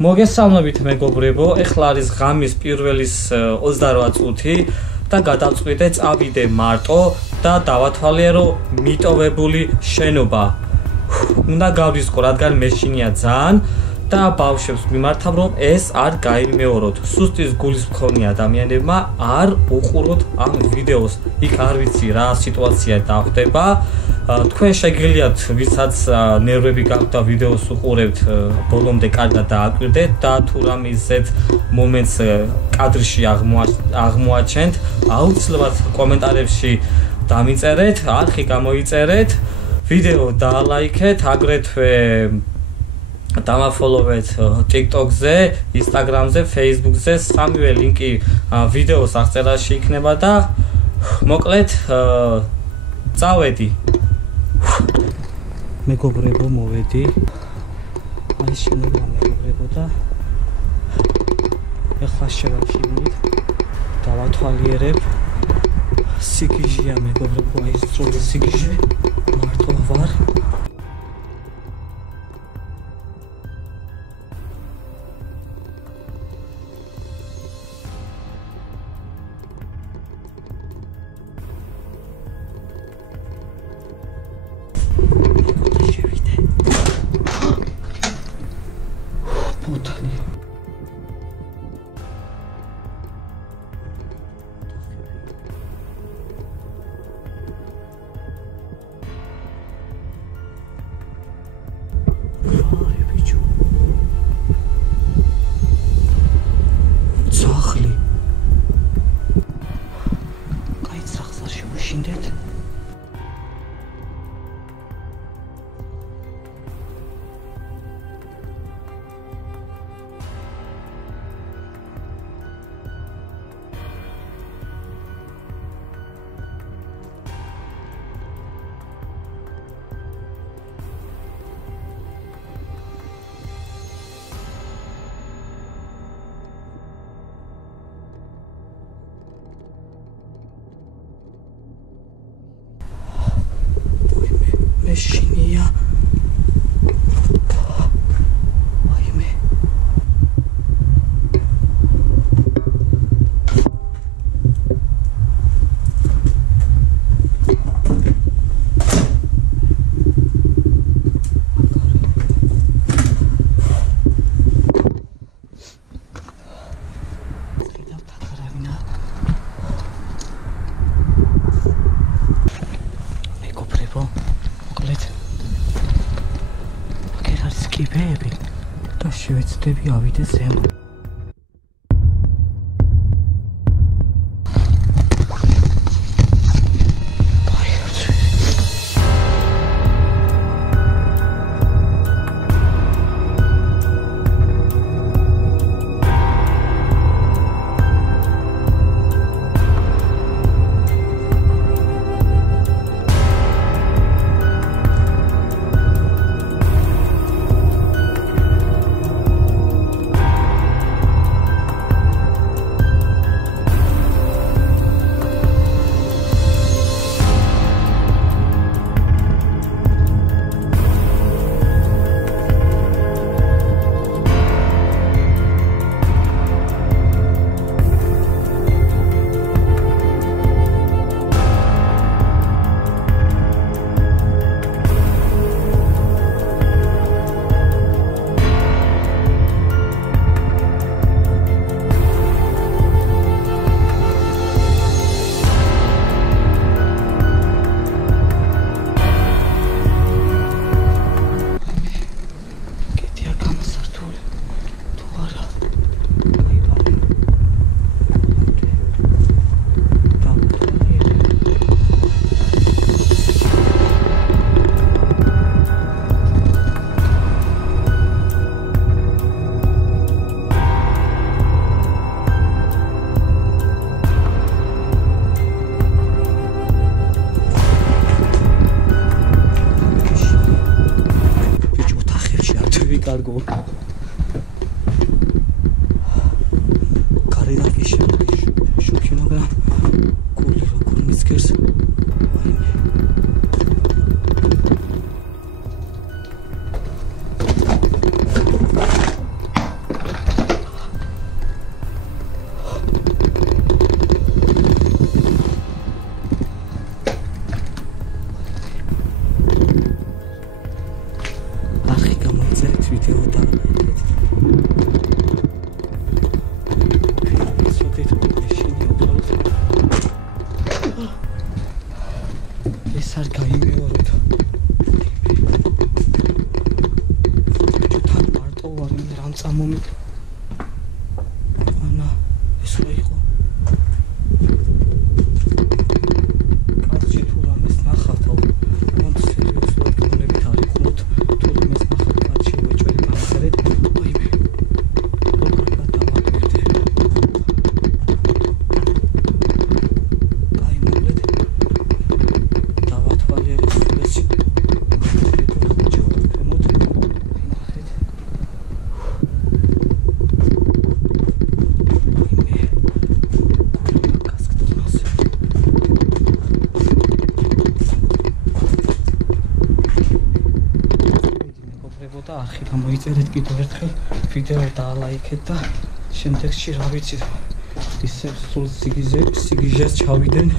მოგესალმებით მეგობრებო, ეხლა არის ღამის პირველის 28 წუთი და გადავწყვიტე წავიდე მარტო და დავათვალიერო მიტოვებული შენობა. უნდა გავრისყო, რადგან მეშინია ძალიან და ბავშვებს მიმართავ, რომ ეს არ გაიმეოროთ. სუსტის გულის მქონე ადამიანებმა არ უყუროთ ამ ვიდეოს. იქ არ ვიცი რა სიტუაცია დახვდება. თქვენ შეგიძლიათ, ვისაც ნერვები გაქვთ და ვიდეოს უყურებთ, ბოლომდე კარგად დააკვირდეთ და თუ რამე ისეთ მომენტს კადრში აღმოაჩენთ, აუცილებლად კომენტარებში დამიწერეთ, არხი გამოიწერეთ, ვიდეო დაალაიქეთ, აგრეთვე დამაფოლოვეთ TikTok-ზე, Instagram-ზე, Facebook-ზე, სამივე ლინკი ვიდეოს აღწერაში იქნება და მოკლედ წავედი. მეგობრებო, მოვედი. აი შენობა მეგობრებო და ეხლა შევაშინით. დავათვალიერებ. სიგიჟია მეგობრებო, აი სწორი სიგიჟე. მარტო ვარ. მეშინია აიმე კიბეები და შევეცდები ავიდე ზემო. რა იყო? კაცი თუ რამეს ნახავთო, მან სერიოზულად გონებით არ იყვნოთ, თუ რამეს ნახავთ კაცი უეჭველი განახარეთ, ვაიმე. როგორ დავაკვირდე? კაი მოვლეთ. დავათვალიერე სულესი. და არხი გამოიწერეთ კიდევ ერთხელ ვიდეო დაალაიქეთ და შემდეგში რა ვიცი ისე სულ სიგიჟეს ჩავიდენ